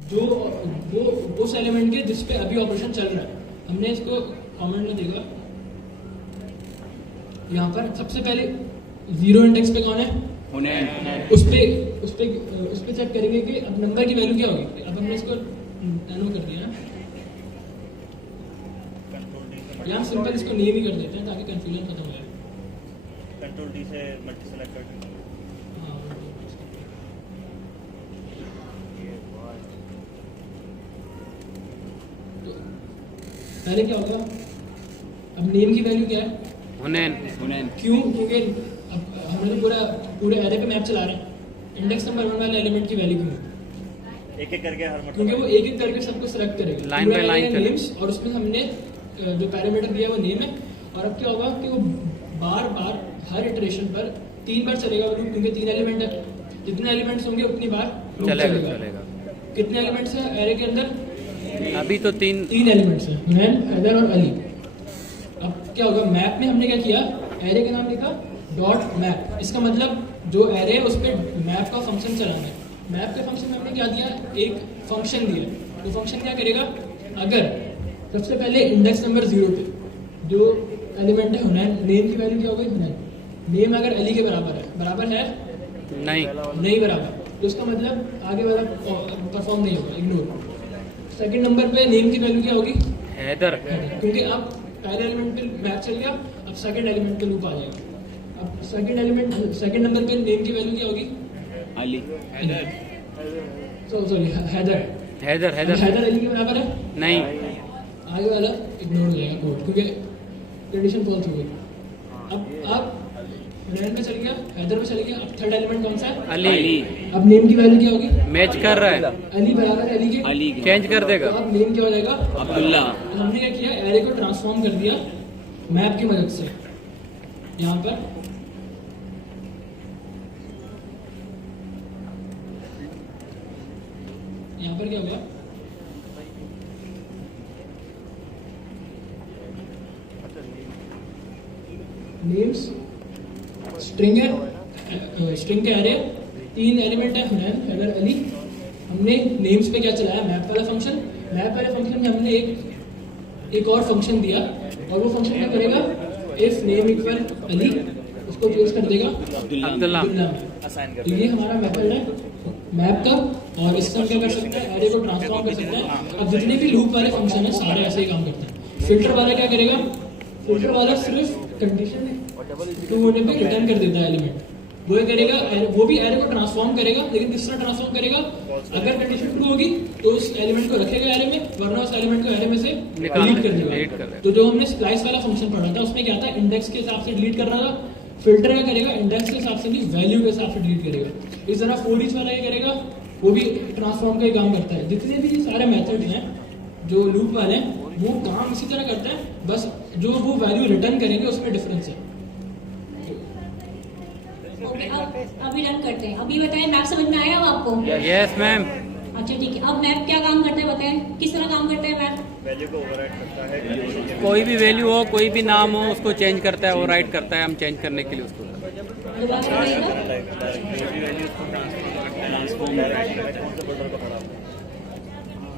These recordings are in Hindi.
जो वो उस एलिमेंट के जिस पे अभी ऑपरेशन चल रहा है, हमने इसको कमेंट में देखा। यहाँ पर सबसे पहले जीरो इंडेक्स पे कौन है? उस पे चेक करेंगे कि अब नंबर की वैल्यू क्या होगी। अब हमने इसको नैनो कर दिया ना, यहाँ सिंपल इसको नेम ही कर देते हैं ताकि कंफ्यूजन खत्म हो जाए। कंट्रोल डी से मल्टी सेलेक्ट कर देंगे। पहले क्या होगा, अब नेम की वैल्यू क्या है? हुनैन। क्यों? क्योंकि अब हमने पूरे एरे पे मैप चला रहे हैं, इंडेक्स नंबर 1 वाले एलिमेंट की वैल्यू क्यों? एक एक करके हर क्योंकि वो एक एक करके सबको सिलेक्ट करेगा लाइन बाय लाइन नेम्स, और उसमें हमने जो पैरामीटर दिया है वो नेम है। और अब क्या होगा कि वो बार बार हर इटरेशन पर 3 बार चलेगा लूप, क्योंकि 3 एलिमेंट है, जितने एलिमेंट्स होंगे उतनी बार चलेगा। कितने एलिमेंट्स है एरे के अंदर? अभी तो 3 एलिमेंट्स हैं, हुनैन, हैदर और अली। अब क्या होगा, मैप में हमने क्या किया, एरे का नाम लिखा डॉट मैप। इसका मतलब जो एरे है उस पर मैप का फंक्शन चलाना है। मैप के फंक्शन में हमने क्या दिया, एक फंक्शन दिया। तो फंक्शन क्या करेगा, अगर सबसे पहले इंडेक्स नंबर 0 पे जो एलिमेंट है हुनैन, नेम की वैल्यू क्या होगी? हुनैन। नेम अगर अली के बराबर है नहीं बराबर, तो उसका मतलब आगे वाला परफॉर्म नहीं होगा, इग्नोर। सेकंड नंबर पे नेम की वैल्यू क्या होगी? हैदर, क्योंकि अब पहले एलिमेंट पे मैप चल गया, अब सेकंड एलिमेंट पे लूप आ जाएगा। अब सेकंड नंबर पे नेम की वैल्यू क्या होगी? अली। सॉरी हैदर अली के बराबर है नहीं, आगे वाला इग्नोर हो जाएगा कोड, क्योंकि कंडीशन फॉल्स हो गई। अब हुनैन पे चल गया, हैदर पे चल गया, अब थर्ड एलिमेंट कौन सा है? अली। अब नेम की वैल्यू क्या होगी? मैच कर रहा है, अली बराबर है अली के, चेंज कर देगा। तो अब नेम क्या हो जाएगा? अब्दुल्ला। तो हमने क्या किया, एरे को ट्रांसफॉर्म कर दिया मैप की मदद से। यहाँ पर क्या होगा, नेम्स स्ट्रिंग है, स्ट्रिंग के एरे 3 एलिमेंट है, हुनैन, हैदर, अली। हमने नेम्स पे क्या चलाया, मैप वाला फंक्शन। मैप वाले फंक्शन में हमने एक और फंक्शन दिया, और वो फंक्शन क्या करेगा, इफ नेम इक्वल अली, उसको प्लेस कर देगा अब्दुल्ला। तो ये हमारा मेथड है मैप का, और इससे हम क्या कर सकते हैं, एरे को ट्रांसफॉर्म कर सकते हैं। अब जितने भी लूप वाले फंक्शन है सारे ऐसे ही काम करते हैं। फिल्टर वाला क्या करेगा, फिल्टर वाला सिर्फ कंडीशन ट्रू होने पे रिटर्न कर देता है एलिमेंट। वो ये करेगा, वो भी एरे को ट्रांसफॉर्म करेगा, लेकिन किस तरह ट्रांसफॉर्म करेगा, अगर कंडीशन ट्रू होगी तो उस एलिमेंट को रखेगा एरे में, वरना उस एलिमेंट को एरे में से डिलीट कर देगा। तो जो हमने स्प्लाइस वाला फंक्शन पढ़ा था उसमें क्या था, इंडेक्स के हिसाब से डिलीट कर रहा था। फिल्टर क्या करेगा, इंडेक्स के हिसाब से नहीं, वैल्यू के हिसाब से डिलीट करेगा। इस तरह फॉर ईच वाला ये करेगा, वो भी ट्रांसफॉर्म का ही काम करता है। जितने भी सारे मेथड हैं जो लूप वाले हैं, वो काम इसी तरह करते हैं, बस जो वो वैल्यू रिटर्न करेंगे उसमें डिफरेंस है। अभी रन करते हैं। अभी बताएं, मैप समझ में आया आपको? Yes ma'am. अच्छा ठीक है, अब मैप क्या काम करता है बताएं, किस तरह काम करता है मैप? वैल्यू को ओवरराइट करता है, कोई भी वैल्यू हो, कोई भी नाम हो, उसको चेंज करता है, ओवरराइट करता है। हम चेंज करने के लिए उसको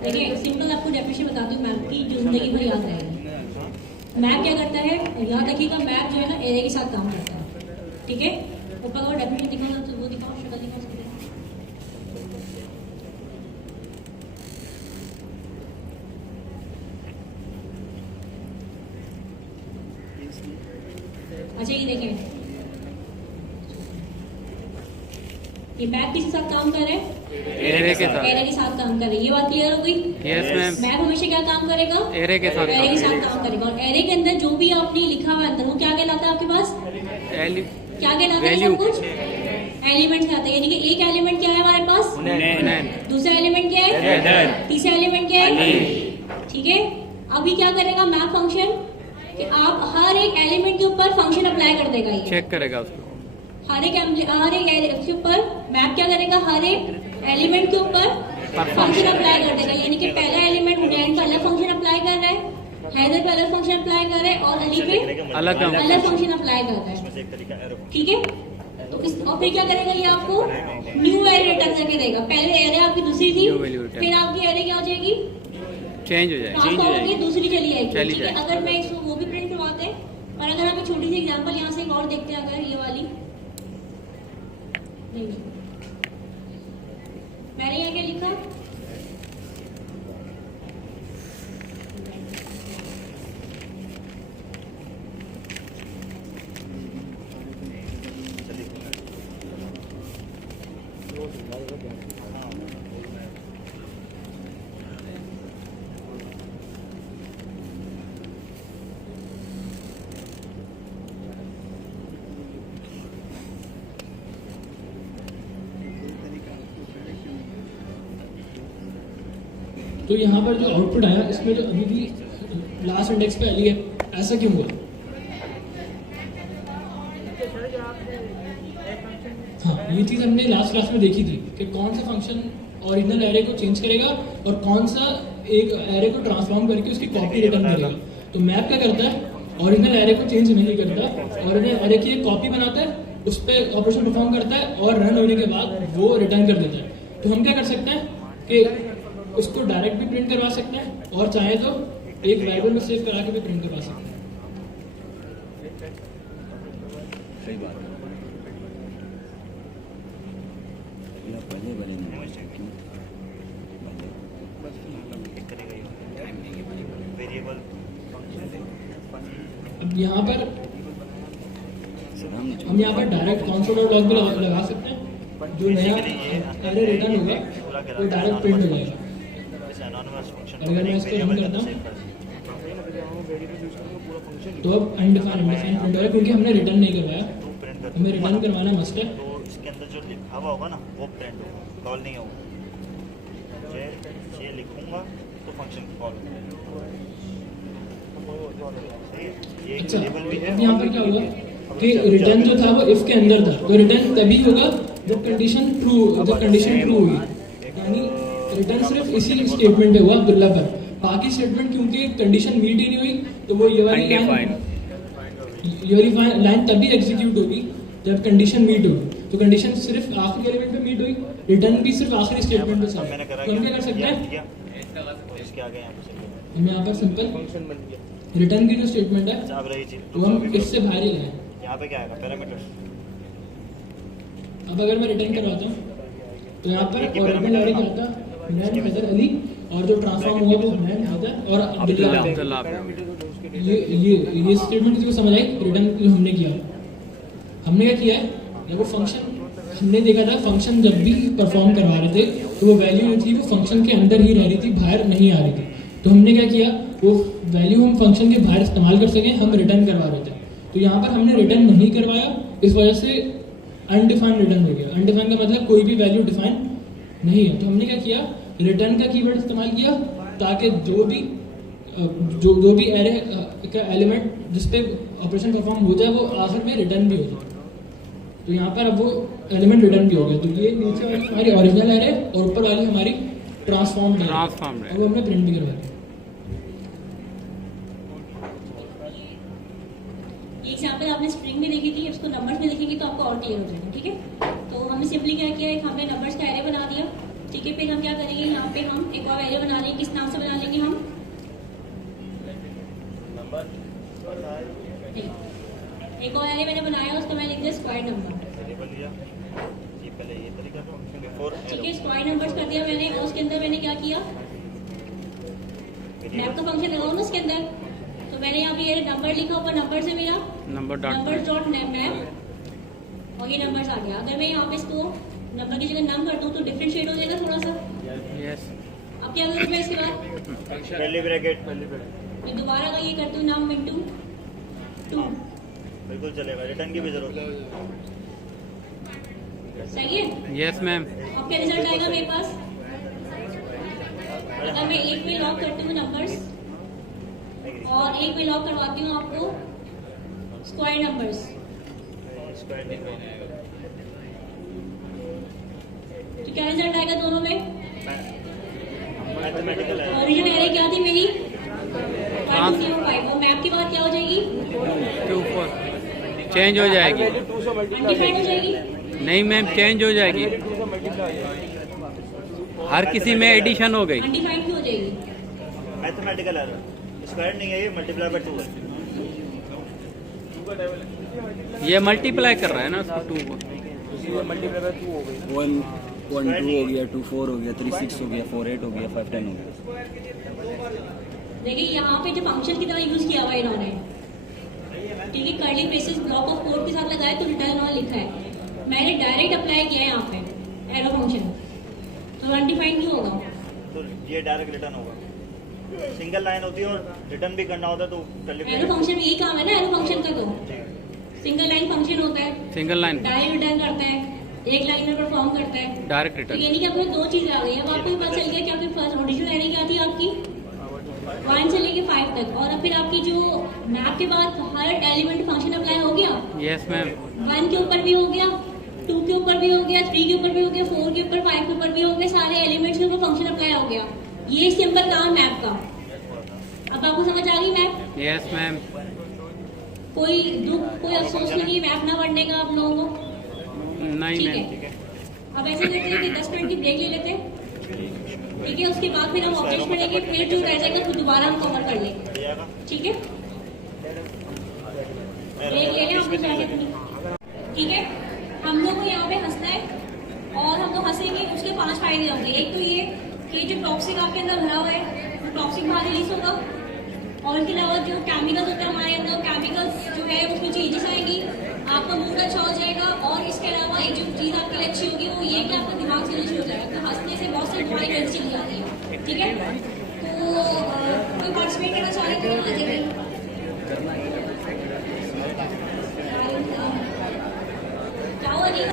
देखिए, सिंपल आपको डेफिनेशन बता दूं मैप की, जो जिंदगी भर याद रहेगी। मैप क्या करता है, याद रखिएगा, मैप जो है ना एरे के साथ काम करता है। ठीक है, ऊपर का डेफिनेशन दिखाओ, तो वो दिखाओ, शक्ल दिखाओ। अच्छा ये देखें, ये मैप किसके साथ काम कर रहे हैं? एरे के साथ। एरे के साथ काम कर रहे हैं। ये बात क्लियर हो गई? Yes ma'am. मैप हमेशा क्या काम करेगा? एरे के साथ काम करेगा। और एरे के अंदर जो भी आपने लिखा हुआ अंदर, वो क्या कहलाता है आपके पास? क्या कहलाता है सब कुछ? एलिमेंट कहते हैं। यानी कि एक एलिमेंट क्या है हमारे पास? दूसरा एलिमेंट क्या है? तीसरा एलिमेंट क्या है? ठीक है, अभी क्या करेगा मैप फंक्शन, कि आप हर एक एलिमेंट के ऊपर फंक्शन अप्लाई कर देगा। ये चेक करेगा उसको, हर एक के ऊपर मैप क्या करेगा, हर एक एलिमेंट के ऊपर फंक्शन अप्लाई कर देगा। यानी कि पहला एलिमेंट हुनैन का अलग फंक्शन अप्लाई कर रहा है, हैदर पे अलग फंक्शन अप्लाई कर रहे हैं और अली पे अलग फंक्शन अप्लाई कर रहा है। ठीक है, तो और फिर क्या करेगा ये आपको न्यू एरे रिटर्न करके देगा। पहले एरे आपकी दूसरी थी, New value return। फिर आपकी एरे क्या हो जाएगी, चेंज हो जाएगी। ट्रांसफॉर्म होगी, दूसरी चली आएगी। चली ठीक है, जाएगी। अगर मैं इसको वो भी प्रिंट करवाते हैं, और अगर हम एक छोटी सी एग्जांपल यहाँ से एक और देखते हैं, अगर ये वाली नहीं, मैंने यहाँ क्या लिखा, तो यहाँ पर जो आउटपुट आया इसमें जो अभी भी लास्ट इंडेक्स पे अली है, ऐसा क्यों हुआ? हाँ, ये चीज़ हमने लास्ट क्लास में देखी थी कि कौन सा फंक्शन ओरिजिनल एरे को चेंज करेगा और कौन सा एक एरे को ट्रांसफॉर्म करके उसकी कॉपी रिटर्न करेगा। तो मैप क्या करता है, ओरिजिनल एरे को चेंज नहीं करता, ओरिजिनल एरे की एक कॉपी बनाता है, उस पर ऑपरेशन परफॉर्म करता है और रन होने के बाद वो रिटर्न कर देता है। तो हम क्या कर सकते हैं कि उसको डायरेक्ट भी प्रिंट करवा सकते हैं और चाहे तो एक वेरिएबल में सेव करा के भी प्रिंट करवा सकते हैं। सही बात है। पहले बने अब यहाँ पर हम यहाँ पर डायरेक्ट console.log भी लगा सकते हैं, जो नया एरे रिटर्न होगा वो डायरेक्ट प्रिंट हो जाएगा। अगर मैं इसको रन करता हूँ तो अब अनडिफाइंड प्रिंट हो रहा है, क्योंकि हमने रिटर्न नहीं करवाया, हमें रिटर्न करवाना मस्ट है। तो इसके अंदर जो लिखा हुआ होगा ना वो प्रिंट होगा, कॉल नहीं होगा। ये लिखूंगा तो फंक्शन कॉल ये अच्छा, वेरिएबल भी है। अब यहाँ पर क्या होगा कि रिटर्न जो था वो इफ के अंदर था, तो रिटर्न तभी होगा जब कंडीशन ट्रू होगी। यानी रिटर्न सिर्फ इसी स्टेटमेंट पे हुआ अब्दुल्ला पर, बाकी स्टेटमेंट क्योंकि कंडीशन मीट ही नहीं हुई तो वो ये वाली लाइन तभी एग्जीक्यूट होगी जब कंडीशन मीट होगी। तो कंडीशन सिर्फ आखिरी एलिमेंट पे मीट हुई, रिटर्न भी सिर्फ आखिरी स्टेटमेंट पे था। तो हम क्या कर सकते हैं, इसके आगे यहाँ पे हम यहाँ पर सिंपल रिटर्न की जो स्टेटमेंट है अब रही थी वो हम इससे बाहर ही लाएं। यहाँ पे क्या आएगा, पैरामीटर्स। अब अगर मैं रिटर्न करवाता हूँ तो यहाँ पर ओरिजिनल एरे क्या था, हुनैन हैदर अली, और जो ट्रांसफॉर्म हुआ वो हुनैन हैदर और अब्दुल्ला। ये स्टेटमेंट किसी को समझ आई? रिटर्न जो हमने किया, हमने क्या किया है, जब वो फंक्शन हमने देखा था, फंक्शन जब भी परफॉर्म करवा रहे थे तो वो वैल्यू जो थी वो फंक्शन के अंदर ही रह रही थी, बाहर नहीं आ रही थी। तो हमने क्या किया, वो वैल्यू हम फंक्शन के बाहर इस्तेमाल कर सकें, हम रिटर्न करवा रहे थे। तो यहाँ पर हमने रिटर्न नहीं करवाया, इस वजह से अनडिफाइंड रिटर्न हो गया। अनडिफाइंड का मतलब कोई भी वैल्यू डिफाइन नहीं है। तो हमने क्या किया, रिटर्न का कीवर्ड इस्तेमाल किया ताकि जो भी एरे का एलिमेंट जिस पे ऑपरेशन परफॉर्म हो जाए वो आखिर में रिटर्न भी हो जाए। तो यहाँ पर अब वो एलिमेंट रिटर्न भी हो गया। तो ये नीचे वाली हमारी ओरिजिनल एरे और ऊपर वाली हमारी ट्रांसफॉर्म है, और वो हमने प्रिंट भी करवा दिया। एग्जाम्पल आपने स्ट्रिंग में देखी थी, इसको नंबर्स में देखेंगे तो आपको और क्लियर हो जाएगा। ठीक है, तो हमने सिंपली क्या किया, एक हमने नंबर्स का एरे बना दिया। ठीक है, फिर हम क्या करेंगे, यहाँ पे हम एक और एरे बना लेंगे। किस नाम से बना लेंगे हम, एक और एरे मैंने बनाया, उसका मैं लिख दिया स्क्वायर नंबर। ठीक है, स्क्वायर नंबर्स कर दिया मैंने, और उसके अंदर मैंने क्या किया, मैप का फंक्शन लगाओ ना उसके अंदर। तो मैंने यहाँ पे ये नंबर लिखा, ऊपर नंबर से मेरा नंबर डॉट मैप, और ये नंबर्स आ गया। अगर मैं यहाँ पे इसको नंबर की जगह नम कर दूँ तो डिफरेंशिएट हो जाएगा थोड़ा सा। अब क्या करूँ मैं इसके बाद, पहले ब्रैकेट मैं दोबारा का ये करती हूँ नम इनटू 2, बिल्कुल चलेगा, रिटर्न की भी जरूरत है। सही है? Yes ma'am. अब क्या रिजल्ट आएगा मेरे पास, अगर मैं एक में लॉक करती हूँ नंबर्स और एक में लॉक करवाती हूँ आपको स्क्वायर नंबर्स, तो क्या रिजल्ट आएगा दोनों में? ओरिजिनल एरे क्या थी मेरी 1205, और मैप की बात क्या हो जाएगी, 24 चेंज हो जाएगी, अनडिफाइंड हो जाएगी। नहीं मैम, चेंज हो जाएगी, हर किसी में एडिशन हो गई। अनडिफाइंड क्यों हो जाएगी? मैथमेटिकल एरर, स्क्वायर नहीं है ये, मल्टीप्लाई बाय 2 है। ये मल्टीप्लाई कर रहा है ना उसको 2 को। 1 1 2 हो गया, 2 4 हो गया, 3 6 हो गया, 4 8 हो गया, 5 10 हो गया। देखिए यहाँ पे जो फंक्शन की तरह यूज किया हुआ है इन्होंने, ठीक है, curly braces block of code के साथ लगाया तो रिटर्न ऑल लिखा है। मैंने डायरेक्ट अप्लाई किया है यहाँ पे एरो फंक्शन, तो अनडिफाइंड क्यों होगा? तो ये डायरेक्ट रिटर्न होगा। सिंगल लाइन होती है और रिटर्न भी करना होता है तो एरो फंक्शन में यही काम है ना, एरो फंक्शन का तो सिंगल लाइन फंक्शन होता है, सिंगल लाइन डायरेक्ट रिटर्न करता है, एक लाइन में परफॉर्म करता है, डायरेक्ट तो रिटर्न। ये नहीं कि आपको दो चीजें आ गई। अब आपको पता चल गया कि आपकी फर्स्ट ओरिजिनल एरे क्या थी आपकी 1 से लेके 5 तक, और अब फिर आपकी जो मैप के बाद हर एलिमेंट फंक्शन अप्लाई हो गया। Yes ma'am. 1 के ऊपर भी हो गया, 2 के ऊपर भी हो गया, 3 के ऊपर भी हो गया, 4 के ऊपर, 5 के ऊपर भी हो गया, सारे एलिमेंट्स के ऊपर फंक्शन अप्लाई हो गया। ये सिंपल काम मैप का। अब आपको समझ आ गई मैप? Yes ma'am. कोई दुख, कोई अफसोस नहीं मैप ना पढ़ने का आप लोगों को? नहीं ठीक मैम। है, अब ऐसे करते हैं कि 10 मिनट की ब्रेक ले लेते हैं, ठीक है, उसके बाद फिर हम ऑब्जेक्ट्स पढ़ेंगे, फिर जो रह जाएगा तो दोबारा हम कवर कर लेंगे, ठीक है? ब्रेक ले लें हम लोग जाके अपनी, ठीक है? हम लोग को यहाँ पे हंसना है और हम लोग हंसेंगे, उसके 5 फायदे होंगे। एक तो ये कि जो टॉक्सिक आपके अंदर भरा हुआ है वो टॉक्सिक बाहर रिलीज होगा, और इसके अलावा जो केमिकल्स होते हैं हमारे अंदर, केमिकल्स जो है उसमें चेंजेस आएंगी, आपका मूड अच्छा हो जाएगा। और इसके अलावा एक जो चीज़ आपके लिए अच्छी होगी वो ये कि आपका दिमाग से अच्छी हो जाएगा। तो हंसने से बहुत सारी बीमारी चली जाती है, ठीक है? तो कोई पार्टिसिपेट करना चाह रहे थे आ जाइए। क्या हुआ नहीं?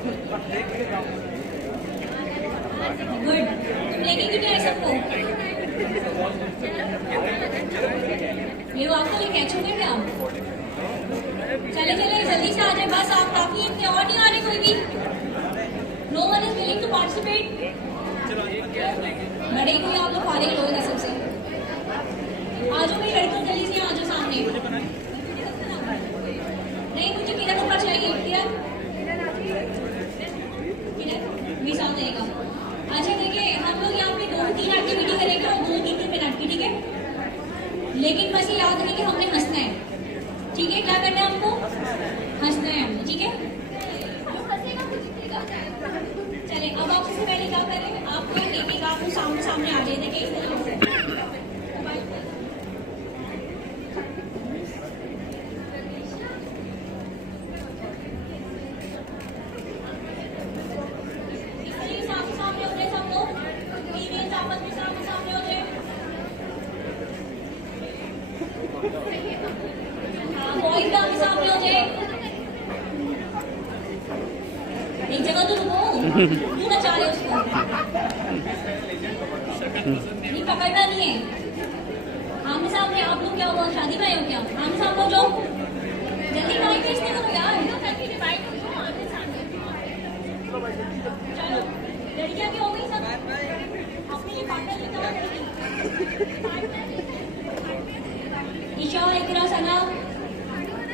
गुड, तुम लेके क्यों नहीं आए सबको? ये वो आपको लेके छोड़े क्या? चले चले जल्दी से आ जाए, बस आप काफी हैं, और नहीं आ रहे कोई भी? No one is willing to participate. बड़े कोई आप लोग फारिग लोग हैं सबसे। आ जाओ मेरी लड़कियों, जल्दी से आ जाओ सामने। नहीं मुझे मेरा नंबर चाहिए, किरण भी साथ रहेगा। अच्छा देखिए, हम लोग यहाँ पे 2-3 एक्टिविटी करेंगे और 2-3 मिनट की, ठीक है? लेकिन बस ये याद रखिए कि हमने हंसना है, ठीक है? क्या करना है हमको? हंसना है हमने, ठीक है? चले, अब आप सबसे पहले क्या करें, आप लोग एक आप सामने सामने आ जाए, देखिए इस तरह से। सामने हो जाए सब लोग, ईमेल्स आपस में सामने हो जाए। बॉयज आपके सामने हो जाए। एक जगह तो रुको, क्यों ना चाह रहे उसको? नहीं पकड़ना नहीं है। आमने सामने आप लोग क्या हुआ, शादी में आए हो क्या? आमने सामने हो जाओ, जल्दी माइक भेजते करो यार। चलो लड़कियां क्या हो गई सब? अपने लिए पार्टनर लेकर आओ लड़की। ईशा, इकरा, सना,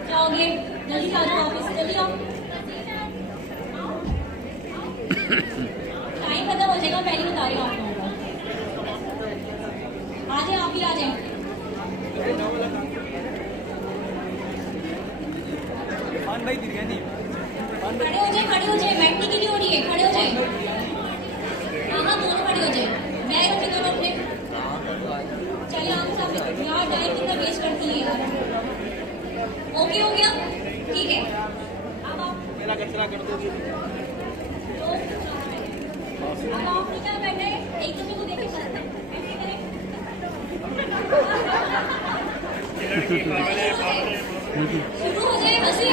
क्या हो गए? जल्दी से आ जाओ ऑफिस से, जल्दी आओ। टाइम खत्म हो जाएगा, पहले बता रही हूँ आप लोगों को। आ जाए, आप भी आ जाए। खड़े हो जाए, बैठने की नहीं हो रही है, खड़े हो जाए। हाँ दोनों खड़े हो जाए, बैग रखे करो अपने। चलिए आप सब यार, टाइम कितना वेस्ट करती है यार। ओके हो गया, ठीक है? अब आप मेरा कचरा कर दोगे। अब आप क्या बैठे, एक दूसरे को देखे ऐसे करें। शुरू हो जाए हंसी।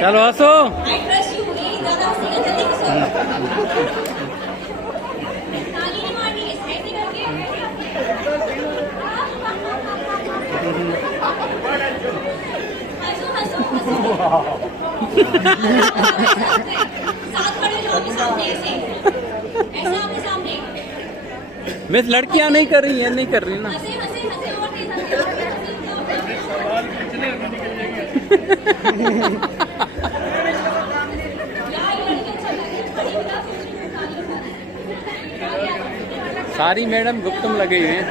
चलो हंसो। I trust you, ये ज़्यादा हंसेगा, जल्दी हंसो। ताली नहीं मारनी है, ऐसे करके। हंसो हंसो हंसो। साथ खड़े हो मिस लड़कियां नहीं कर रही हैं, नहीं कर रही ना। हंसे हंसे हंसे और तेज हंसे यार ये लड़के अच्छा लगे बड़ी बता सारी मैडम गुप्तम लगे हुए हैं।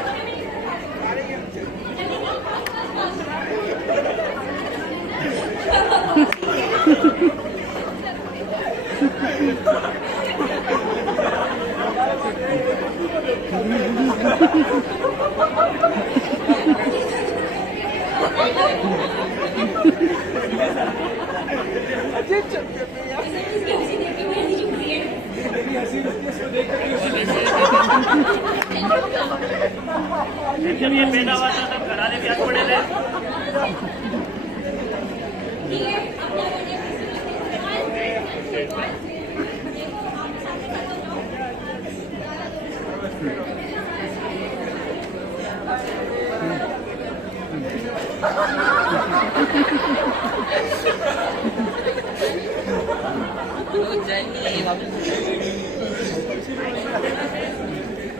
जब ये पैदा हुआ था तब घराने क्या पड़े थे।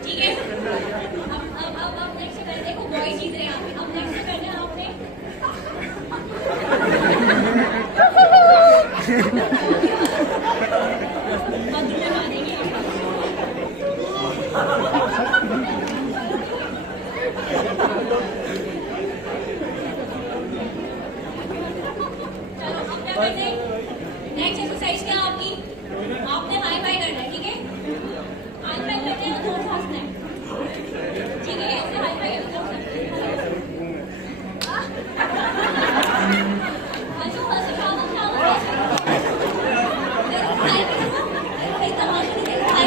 ठीक है अब नेक्स्ट कर देखो बॉयज जीत रहे हैं यहाँ पे। अब नेक्स्ट करना है आपने मधु लगा देंगे चलो अब क्या करते हैं नेक्स्ट एक्सरसाइज क्या आपकी आपने हाई फाई करना है ठीक है हाई फाई करते हैं तो थोड़ा सा हंसना है ठीक है ऐसे हाई फाई हंसो हंसो क्या तमाशा नहीं देखा हाई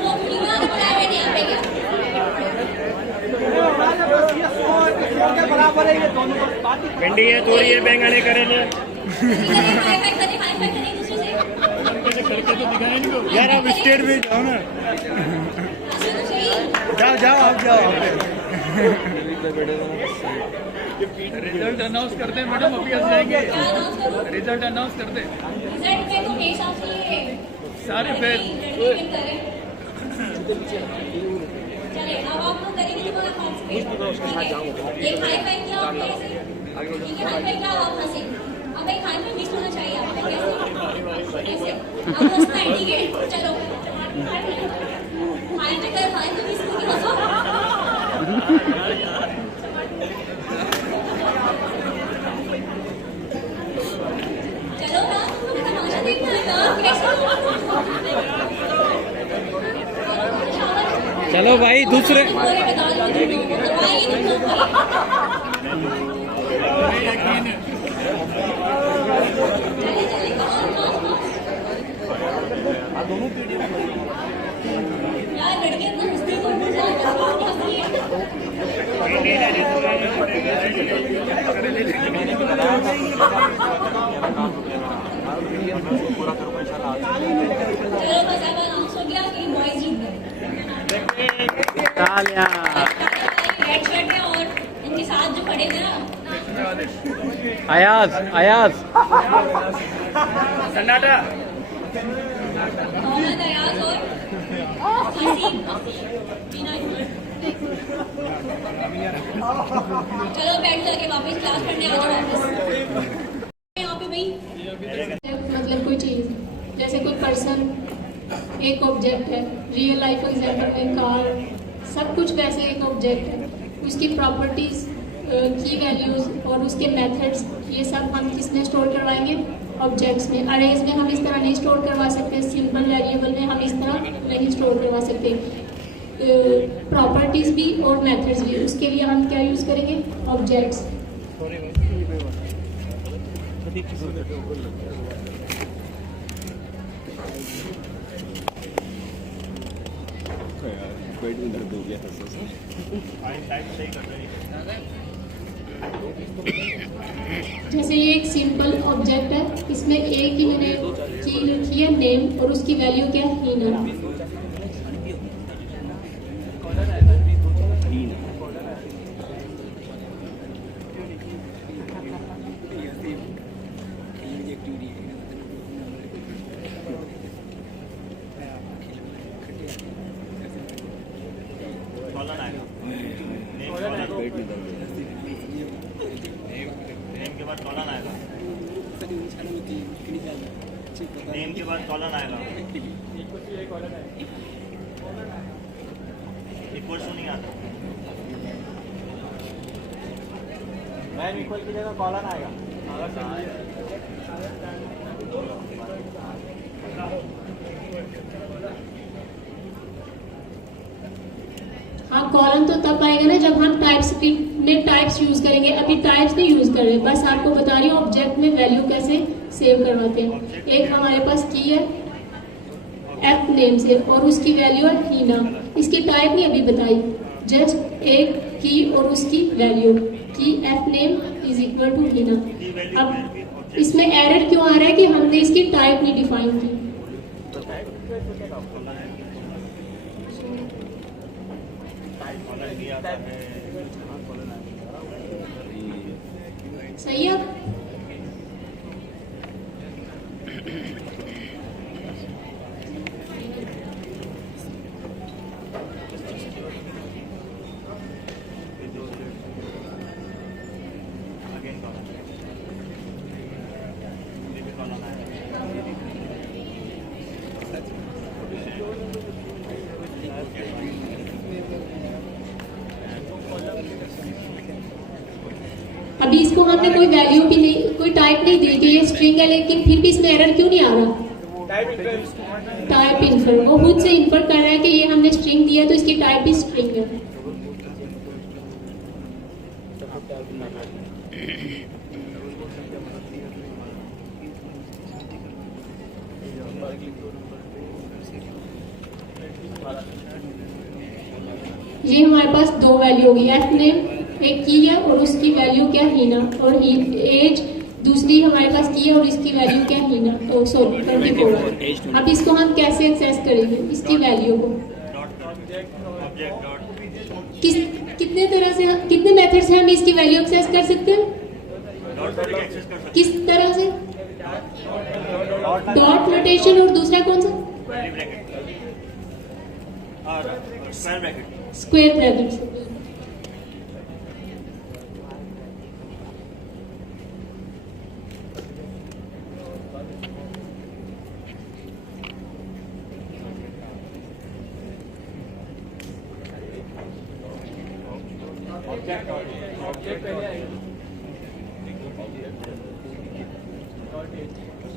वो वीडियो प्राइवेट यहाँ पे क्या भिंडी है तोरी है बैंगने करेले हाई फाई करें दूसरे से करके तो दिखाया नहीं यार। आप स्टेट में जाओ ना। हंसो तो सही जाओ जाओ आप जाओ। रिजल्ट अनाउंस करते हैं मैडम, अभी आ जाएंगे। क्या अनाउंस करूँ रिजल्ट अनाउंस करते हैं रिजल्ट में तो मेरे हिसाब से ये सारे फेल। चले अब आप लोग करेंगे तुम्हारा कॉन्सेंट्रेट ठीक है एक हाई फाई किया आपने ऐसे ठीक है हाई फाई किया आप हंसे अब एक हाई फाई मिस होना चाहिए आपका कैसे अब हंसना है ठीक है चलो हाई फाई कर हाई फाई मिस होगी हंसो चलो ना तुम लोग तमाशा देखना है ना कैसे चलो भाई दूसरे बोले बता दो करवाएंगे तुम लोग चले चले यार लड़के तो हंसती तो चलो बस अब अनाउंस हो गया कि बॉयज जीत गए तालियां। रेड शर्ट है और इनके साथ जो खड़े थे ना अयाज अयाज सन्नाटा मोहम्मद अयाज और हसीब बीना चलो बैठ करके वापस क्लास पढ़ने आ जाओ वापस यहाँ पे भाई मतलब कोई चीज़ जैसे कोई पर्सन एक ऑब्जेक्ट है, रियल लाइफ एग्जाम्पल में कार, सब कुछ वैसे एक ऑब्जेक्ट है, उसकी प्रॉपर्टीज, की वैल्यूज और उसके मेथड्स, ये सब हम किसमें स्टोर करवाएंगे? ऑब्जेक्ट्स में। अरेज में हम इस तरह नहीं स्टोर करवा सकते, सिंपल वेरिएबल में हम इस तरह नहीं स्टोर करवा सकते। प्रॉपर्टीज भी और मेथड्स भी, उसके लिए हम क्या यूज़ करेंगे? ऑब्जेक्ट्स। दर्द हो गया जैसे ये एक सिंपल ऑब्जेक्ट है, इसमें एक ही मैंने की लिखी है नेम और उसकी वैल्यू क्या है? हीना। ब्रैकेट में कर देगा। नेम के बाद कॉलन आएगा, नेम के बाद कॉलन आएगा, इक्वल टू नहीं आता, मैन इक्वल की जगह कॉलन आएगा। हाँ, कॉलम तो तब आएगा ना जब हम टाइप स्क्रिप्ट में टाइप्स यूज करेंगे। अभी टाइप्स नहीं यूज कर रहे, बस आपको बता रही हूँ ऑब्जेक्ट में वैल्यू कैसे सेव करवाते हैं। एक हमारे पास की है एफ नेम से और उसकी वैल्यू है हीना। इसकी टाइप नहीं अभी बताई, जस्ट एक की और उसकी वैल्यू की F name is equal to Heena. अब इसमें एरर क्यों आ रहा है कि हमने इसकी टाइप नहीं डिफाइन की। सही है। अभी इसको हमने कोई वैल्यू भी नहीं, कोई टाइप नहीं दी कि ये स्ट्रिंग है, लेकिन फिर भी इसमें एरर क्यों नहीं आ रहा। टाइप इन्फर, वो खुद से इन्फर कर रहा है कि ये हमने स्ट्रिंग दिया तो इसकी टाइप भी स्ट्रिंग है। ये हमारे पास दो वैल्यू होगी, एफ नेम एक की है और उसकी वैल्यू क्या हीना, और एज दूसरी हमारे पास की है और इसकी वैल्यू क्या हीना, तो सॉरी 24। अब इसको हम कैसे एक्सेस करेंगे इसकी वैल्यू को, कितने तरह से, कितने मेथड से हम इसकी वैल्यू एक्सेस कर सकते हैं। किस तरह से, डॉट नोटेशन और दूसरा कौन सा, स्क्वायर ब्रैकेट।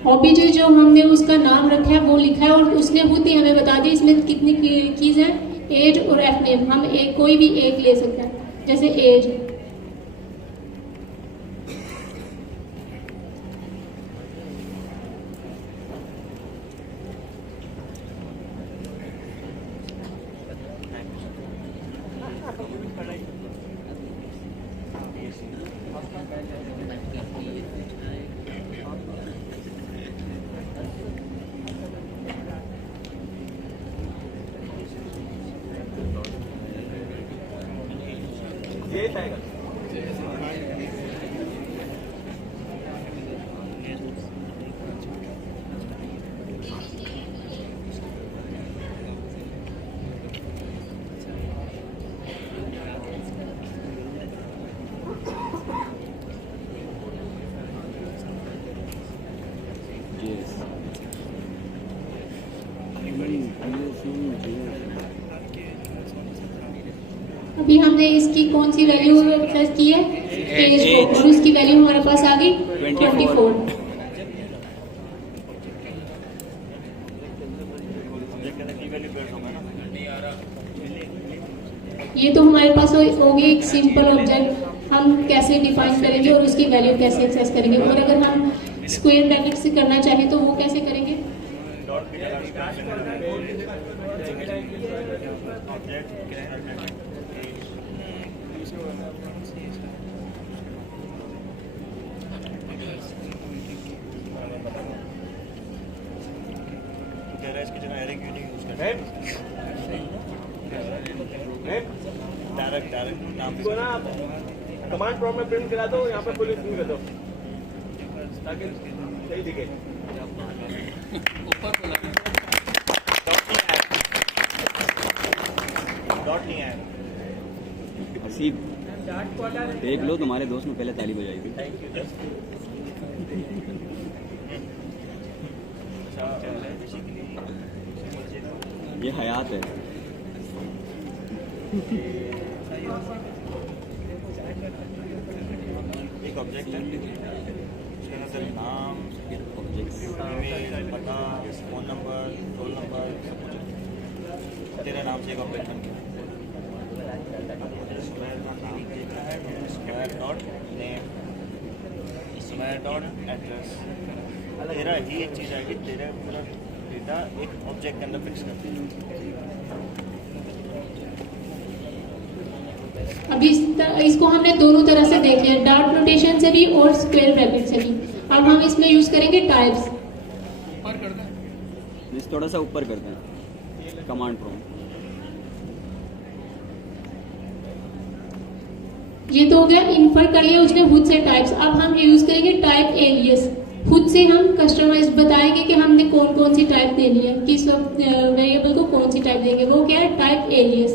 ऑब्जेक्ट जो हमने उसका नाम रखा है वो लिखा है और उसने खुद ही हमें बता दिया इसमें कितनी कीज है, एज और एफ नेम। हम एक कोई भी एक ले सकते हैं, जैसे एज। अभी हमने इसकी कौन सी वैल्यू एक्सेस की है, एज को, और उसकी वैल्यू हमारे पास आ गई 24। ये तो हमारे पास होगी एक सिंपल ऑब्जेक्ट, हम कैसे डिफाइन करेंगे और उसकी वैल्यू कैसे एक्सेस करेंगे। और अगर हम स्क्वायर ब्रैकेट से करना चाहें तो वो कैसे करेंगे। इसकी जगह एरे क्यों नहीं यूज करते, डायरेक्ट नाम को ना कमांड प्रॉम्प्ट में प्रिंट करा दो, यहाँ पे फुल स्क्रीन कर दो ताकि सही दिखे। डॉट नहीं आया। देख लो तुम्हारे दोस्त ने पहले ताली बजाई थी। ये हयात है। एक ऑब्जेक्ट है, उसके अंदर सिर्फ नाम, ईमेल, पता, फोन नंबर, रोल नंबर सब कुछ है। तेरे नाम से एक ऑब्जेक्ट बन गया। स्क्वायर का नाम देना है, square dot name, square dot address. तेरा ही एक चीज़ आएगी, तेरा पूरा डेटा एक ऑब्जेक्ट के अंदर फिक्स करते हैं। अभी इसको हमने दोनों तरह से देख लिया, डॉट नोटेशन से भी और स्क्वायर ब्रैकेट से भी। अब हम इसमें यूज करेंगे टाइप्स। थोड़ा सा ऊपर करते हैं कमांड प्रॉम्प्ट। ये तो हो गया, इन्फर कर लिया उसने खुद से टाइप्स। अब हम यूज करेंगे टाइप एलियस। खुद से हम कस्टमाइज बताएंगे कि हमने कौन कौन सी टाइप देनी है, किस वेरिएबल को कौन सी टाइप देंगे। वो क्या है, टाइप एलियस।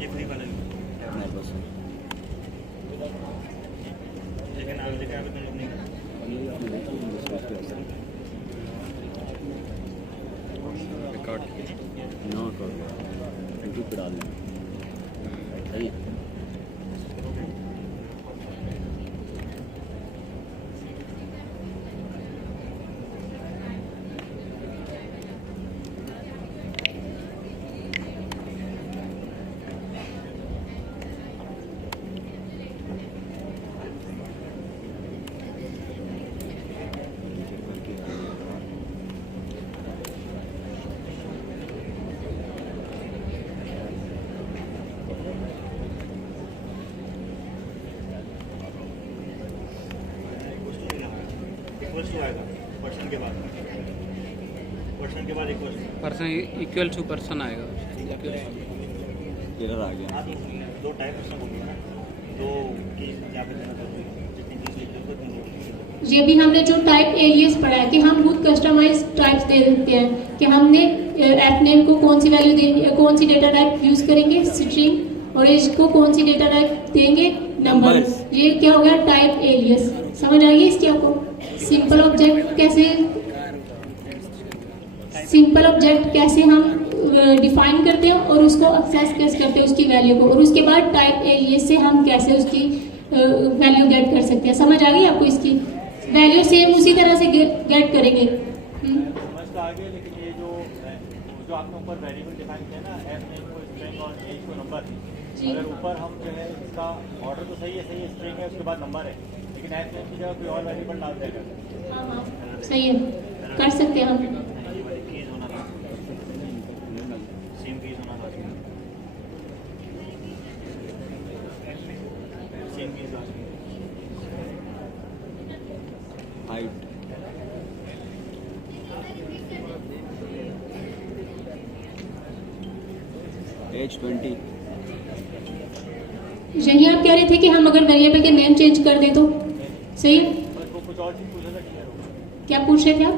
ये फ्री वाला लेकिन नाम लिखा है तुम लोग नहीं ना करो, यूट्यूब पे डाल देना। सही है। इक्वल्स टू आएगा पर्सन के बाद equals person equal to person आएगा। एरर आ गया। हाँ, तो दो टाइप पर्सन हो गया ना, दो की यहाँ पे देना जरूरी है। जितनी चीज़ लिखते हो उतनी। ये भी हमने जो टाइप एलियस पढ़ा है कि हम खुद कस्टमाइज टाइप्स दे देते हैं कि हमने एफ नेम को कौन सी वैल्यू देनी है, कौन सी डेटा टाइप यूज करेंगे, स्ट्रिंग, और एज को कौन सी डेटा टाइप देंगे, नंबर। ये क्या हो गया, टाइप एलियस। समझ आ गई इसकी आपको? सिंपल ऑब्जेक्ट कैसे हम डिफाइन करते हैं और उसको एक्सेस कैसे करते हैं उसकी वैल्यू को, और उसके बाद टाइप एलियस से हम कैसे उसकी वैल्यू गेट कर सकते हैं। समझ आ गई आपको? इसकी वैल्यू सेम उसी तरह से गेट करेंगे। समझ तो आ गया, लेकिन ये जो आपने ऊपर वेरिएबल डिफाइन किया ना, एफ नेम को स्ट्रिंग और एज को नंबर, अगर ऊपर हम जो है इसका ऑर्डर तो सही है, स्ट्रिंग है उसके बाद नंबर है, लेकिन एफ नेम की जगह कोई और वेरिएबल डाल देगा। हाँ, सही है, कर सकते हैं हम। कीज होना था, सेम कीज होना था, सेम कीज हाइट एज 20। यही आप कह रहे थे कि हम अगर वेरिएबल के नेम चेंज कर दें तो सही है? कुछ और चीज पूछना क्लियर होगा। क्या पूछ रहे थे आप?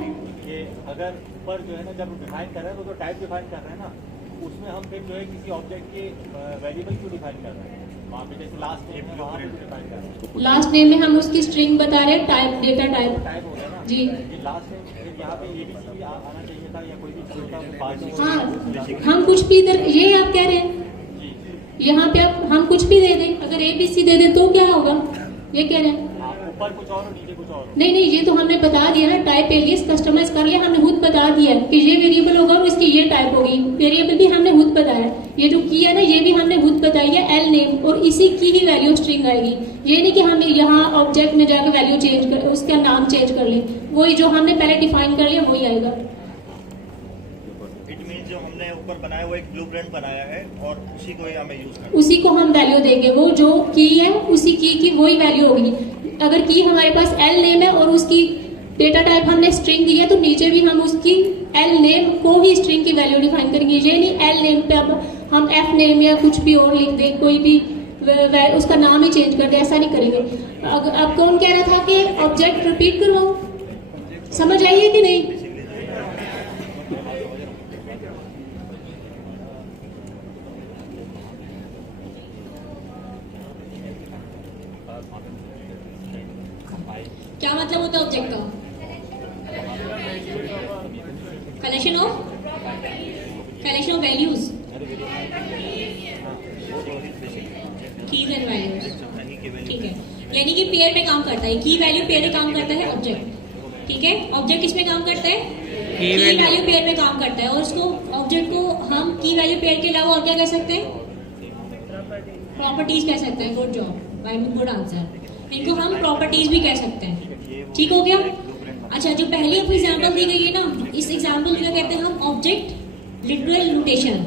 ये अगर ऊपर जो है ना, जब डिफाइन कर रहे हैं तो टाइप डिफाइन कर रहे हैं ना, उसमें हम फिर जो है किसी ऑब्जेक्ट के वेरिएबल को डिफाइन कर रहे हैं। वहाँ पे जैसे लास्ट नेम है, वहाँ पे डिफाइन कर रहे हैं। लास्ट नेम में हम उसकी स्ट्रिंग बता रहे हैं, टाइप, डेटा टाइप। टाइप हो गया ना जी। ये लास्ट नेम, फिर यहाँ पे ABC आना चाहिए था, या कोई भी चीज़ का पार्ट। हाँ, हम कुछ भी इधर, ये आप कह रहे हैं यहाँ पे आप हम कुछ भी दे दें, अगर ABC दे दें तो क्या होगा, ये कह रहे हैं? ऊपर कुछ और नीचे कुछ और। नहीं, ये तो हमने बता दिया ना, टाइप एलियस कस्टमाइज कर लिया, हमने खुद बता दिया कि ये वेरिएबल होगा और इसकी ये टाइप होगी। वेरिएबल भी हमने खुद बताया, ये जो की है ना, ये भी हमने खुद बताई है, एल नेम, और इसी की ही वैल्यू स्ट्रिंग आएगी। ये नहीं कि हमें यहाँ ऑब्जेक्ट में जाकर वैल्यू चेंज कर, उसका नाम चेंज कर ले, वही जो हमने पहले डिफाइन कर लिया वही आएगा। ऊपर बनाया वो एक ब्लूप्रिंट बनाया है और उसी को ही हमें यूज करना है। उसी को हम वैल्यू देंगे, वो जो की है उसी की वही वैल्यू होगी। अगर की हमारे पास एल नेम है और उसकी डेटा टाइप हमने स्ट्रिंग दी है तो नीचे भी हम उसकी एल नेम को ही स्ट्रिंग की वैल्यू डिफाइन करेंगे। ये नहीं एल नेम पे अब हम एफ नेम या कुछ भी और लिख दें, कोई भी उसका नाम ही चेंज कर दे, ऐसा नहीं करेंगे। अब कौन कह रहा था कि ऑब्जेक्ट रिपीट करवाऊं? समझ आई है कि नहीं? क्या मतलब होता है ऑब्जेक्ट का? Collection of values, keys and values, ठीक है। यानी कि पेयर में काम करता है, की वैल्यू पेयर में काम करता है ऑब्जेक्ट, ठीक है। ऑब्जेक्ट किस में काम करता है? की वैल्यू पेयर में काम करता है। और उसको ऑब्जेक्ट को हम की वैल्यू पेयर के अलावा और क्या कह सकते हैं? प्रॉपर्टीज कह सकते हैं। Good job, good answer. इनको हम प्रॉपर्टीज भी कह सकते हैं, ठीक हो गया। अच्छा, जो पहली एग्जांपल दी गई है ना, इस एग्जांपल को कहते हैं हम ऑब्जेक्ट लिटरल नोटेशन।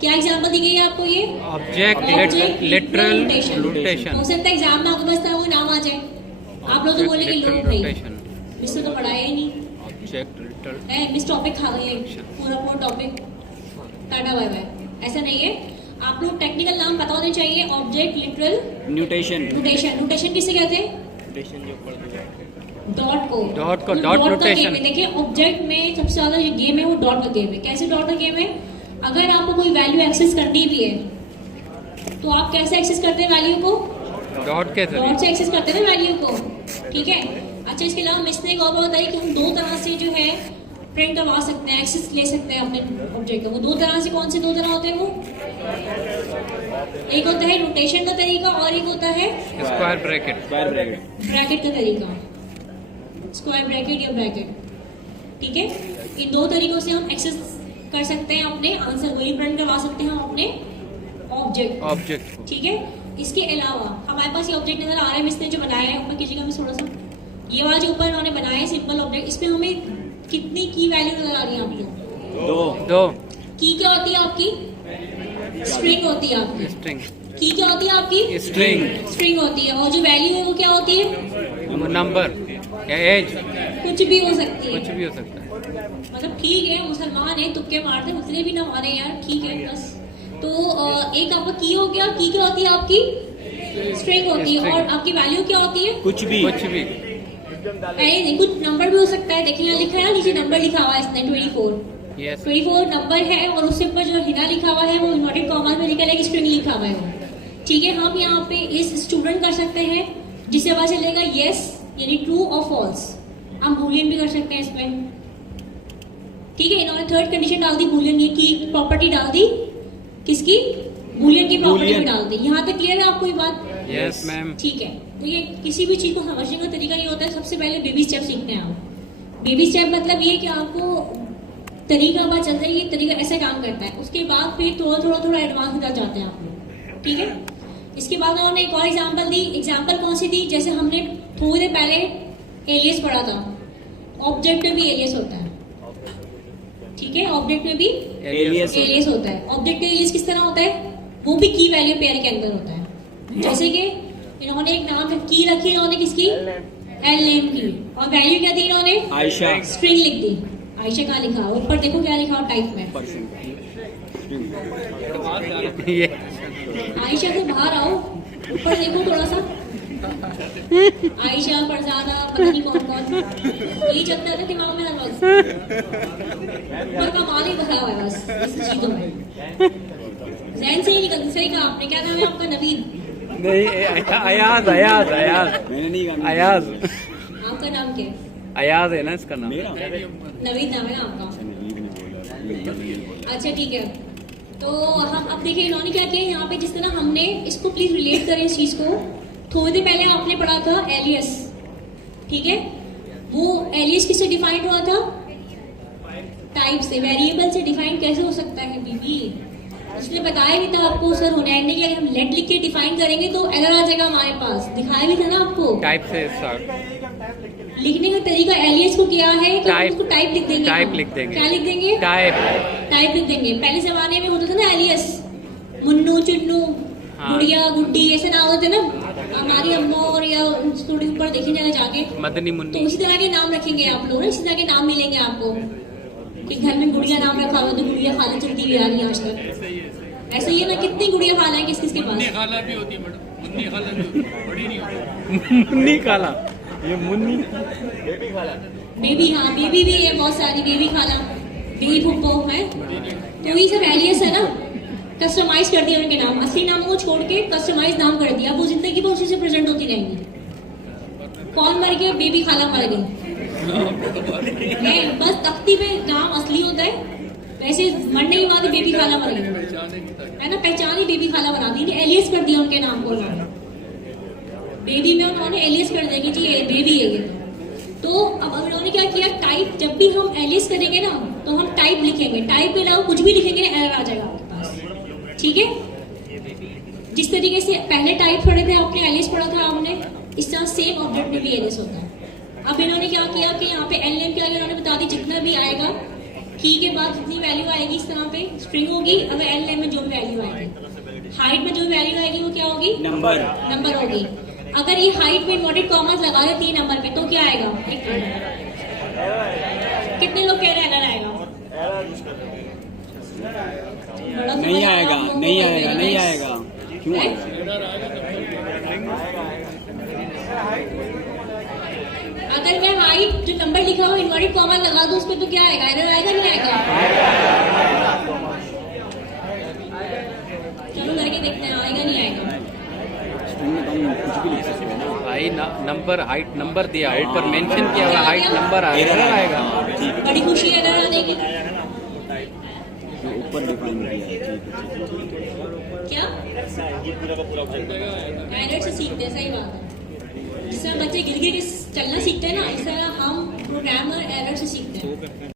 क्या एग्जांपल दी गई है आपको? ये ऑब्जेक्ट लिटरल नोटेशन। हो सकता है एग्जाम में आपको बस वो नाम आ जाए, आप लोग तो बोलेंगे लो भाई मिस तो पढ़ाया ही नहीं, ऑब्जेक्ट लिटरल है मिस टॉपिक खा गए पूरा टॉपिक, टाटा बाय बाय। ऐसा नहीं है, आप लोग टेक्निकल नाम पता होने चाहिए। ऑब्जेक्ट लिटरल नोटेशन किसे कहते हैं? डॉट को नोटेशन। देखिए ऑब्जेक्ट में सबसे ज्यादा जो गेम है वो डॉट का गेम है। कैसे डॉट का गेम है? अगर आपको कोई वैल्यू एक्सेस करनी भी है तो आप कैसे एक्सेस करते हैं वैल्यू को? डॉट से एक्सेस करते हैं वैल्यू को, ठीक है। अच्छा, इसके अलावा मिस ने एक और बात बताई कि हम दो तरह से जो है प्रिंट करवा सकते हैं, एक्सेस ले सकते हैं अपने ऑब्जेक्ट का। वो दो तरह से, कौन से दो तरह होते हैं वो? एक होता है रोटेशन का तरीका और एक होता है स्क्वायर ब्रैकेट का तरीका, स्क्वायर ब्रैकेट या ब्रैकेट, ठीक है। इन दो तरीकों से हम एक्सेस कर सकते हैं अपने आंसर को, प्रिंट करवा सकते हैं हम अपने ऑब्जेक्ट, ठीक है। इसके अलावा हमारे पास ये ऑब्जेक्ट नजर आ रहा है, इसने जो बनाया है ऊपर कीजिएगा थोड़ा सा, ये वाला जो ऊपर उन्होंने बनाया है सिंपल ऑब्जेक्ट, इसमें हमें कितनी की वैल्यू नजर आ रही है आपको? दो। की क्या होती है आपकी? स्ट्रिंग होती है आपकी। की क्या होती है आपकी? स्ट्रिंग होती है। और जो वैल्यू है वो क्या होती है? नंबर या एज, कुछ भी हो सकती है, मतलब ठीक है। मुसलमान है, तुक्के मारते, उतने भी ना मारे यार, ठीक है बस। तो एक आपका की हो गया। की क्या होती है आपकी? स्ट्रिंग होती है। और आपकी वैल्यू क्या होती है? कुछ भी नहीं, कुछ नंबर भी हो सकता है। देखिए यहाँ लिखा है, नीचे नंबर लिखा हुआ है इसने 24। 24 नंबर है और उसके ऊपर जो हिना लिखा हुआ है वो इन्वर्टेड कॉमा में लिखा है कि स्ट्रिंग लिखा हुआ है वो, ठीक है। हम यहाँ पे इस स्टूडेंट कर सकते हैं जिससे पता चलेगा यस यानी ट्रू और फॉल्स। हम बूलियन भी कर सकते हैं इसमें, ठीक है। इन्होंने थर्ड कंडीशन डाल दी, बूलियन की प्रॉपर्टी डाल दी, किसकी? बूलियन की प्रॉपर्टी भी डाल दी। यहाँ तक क्लियर है आपको ये बात? यस मैम, ठीक है। तो ये किसी भी चीज को समझने का तरीका नहीं होता है, सबसे पहले बेबी स्टेप सीखते हैं आप। बेबी स्टेप मतलब ये कि आपको तरीका पता चलता है ये तरीका ऐसे काम करता है, उसके बाद फिर थोड़ा एडवांस में जाते हैं आप लोग, ठीक है। इसके बाद उन्होंने एक और एग्जाम्पल दी। एग्जाम्पल कौन सी दी? जैसे हमने थोड़ी देर पहले एलियस पढ़ा था, ऑब्जेक्ट में भी एलियस होता है, ठीक है। ऑब्जेक्ट में भी एलियस होता है। ऑब्जेक्ट का एलियस किस तरह होता है? वो भी की वैल्यू पेयर के अंदर होता है। जैसे कि इन्होंने एक नाम की रखी, इन्होंने किसकी? एल नेम की, और वैल्यू क्या दी इन्होंने? आयशा। स्ट्रिंग लिख दी। आयशा कहाँ लिखा? ऊपर देखो क्या लिखा टाइप में। आयशा से बाहर आओ, ऊपर देखो थोड़ा सा। आयशा, फरजाना, पता नहीं कौन कौन, यही चलता है दिमाग में हर वक्त। ऊपर का माल ही भरा हुआ है बस इस चीजों में। जैन से ही निकल, सही कहा आपने। क्या नाम है आपका? नवीन? नहीं, अयाज। मैंने नहीं कहा। अयाज। आपका नाम क्या है? अयाज है ना इसका नाम? नवीन नाम है ना आपका? अच्छा ठीक है। तो हम अब देखिए इन्होंने क्या किया यहाँ पे, जिस तरह हमने इसको प्लीज रिलेट करें इस चीज को। थोड़ी देर पहले आपने पढ़ा था एलियस, ठीक है। वो एलियस किससे डिफाइंड हुआ था? टाइप से, वेरिएबल से डिफाइन कैसे हो सकता है बीबी? उसने बताया भी था आपको सर हुनैन ने कि अगर हम लेट लिख के डिफाइन करेंगे तो एरर आ जाएगा हमारे पास, दिखाया भी था ना आपको। टाइप से स्टार्ट, लिखने का तरीका एलियस को क्या है कि हम टाइप- उसको टाइप लिख देंगे। टाइप हम। लिख देंगे। क्या लिख देंगे? टाइप टाइप लिख देंगे। पहले जमाने में होता था ना एलियस, मुन्नू, चुन्नू, हाँ। गुड़िया, गुड्डी, ऐसे नाम होते थे ना। हमारी अम्मा और या थोड़ी ऊपर देखे जाना जाके, मदनी तो मुन्नी इसी तरह के नाम रखेंगे आप लोग ना, इसी तरह के नाम मिलेंगे आपको कि घर में गुड़िया नाम रखा हुआ तो गुड़िया खाला चलती हुई आ रही है आज तक। ऐसे ही है ना, कितनी गुड़िया खाला है किस किस के पास। खाला भी होती है मैडम, मुन्नी खाला भी होती है, बड़ी नहीं होती। मुन्नी काला ये मुन्नी बेबी खाला बेबी, हाँ बेबी भी है, बहुत सारी बेबी खाला, बेबी फुप्पो है। तो ये सब एलियस है ना, कस्टमाइज कर दिया उनके नाम, असली नामों को छोड़ के कस्टमाइज नाम कर दिया। वो जिंदगी में उसी से प्रेजेंट होती रहेंगी। कौन मर गया? बेबी खाला मर गई है, बस तख्ती पे नाम असली होता है, वैसे मरने के बाद बेबी खाला मर गई है ना, पहचान ही बेबी खाला बना दी, एलियस कर दिया उनके नाम को। बेबी में उन्होंने एलियस कर दिया कि जी ये बेबी है ये। तो अब उन्होंने क्या किया, टाइप, जब भी हम एलियस करेंगे ना तो हम टाइप लिखेंगे, टाइप के अलावा कुछ भी लिखेंगे एरर आ जाएगा आपके पास, ठीक है। जिस तरीके से पहले टाइप पढ़े थे आपने, एलियस पढ़ा था आपने, इस तरह सेम ऑब्जेक्ट में भी एलियस होता है। अब इन्होंने क्या किया कि यहाँ पे एल नेम के आगे इन्होंने बता दी जितना भी आएगा, की के बाद जितनी वैल्यू आएगी इस तरह पे स्ट्रिंग होगी। अब एल नेम में जो वैल्यू आएगी, हाइट में जो वैल्यू आएगी वो क्या होगी? नंबर होगी। अगर ये हाइट में इन्वर्टेड कॉमास लगा दे 3 नंबर पे तो क्या आएगा? कितने लोग कह रहे हैं एरर आएगा? बड़ा समझ नहीं आ रहा आएगा, है आप लोगों नहीं को, आएगा, नहीं guys? आएगा। क्यों है? अगर मैं हाइट जो नंबर लिखा हुआ इन्वर्टेड कॉमा लगा दूं उस पे तो क्या आएगा? एरर आएगा नहीं आएगा? चलो करके देखते हैं आएगा नहीं आएगा। स्ट्रिंग में तो हम कुछ भी लिख सकते हैं ना। भाई नंबर हाइट नंबर दिया, ऊपर मेंशन किया हुआ हाइट नंबर आएगा। बड़ी खुशी है एरर आने की। जो ऊपर डिफाइन किया है, ठीक है। क्या? ये पूरा का पूरा ऑब्जेक्ट एरर से सीखते हैं, सही बात है। जिस तरह बच्चे गिर गिर के चलना सीखते हैं ना, इस तरह हम प्रोग्रामर एरर से सीखते हैं।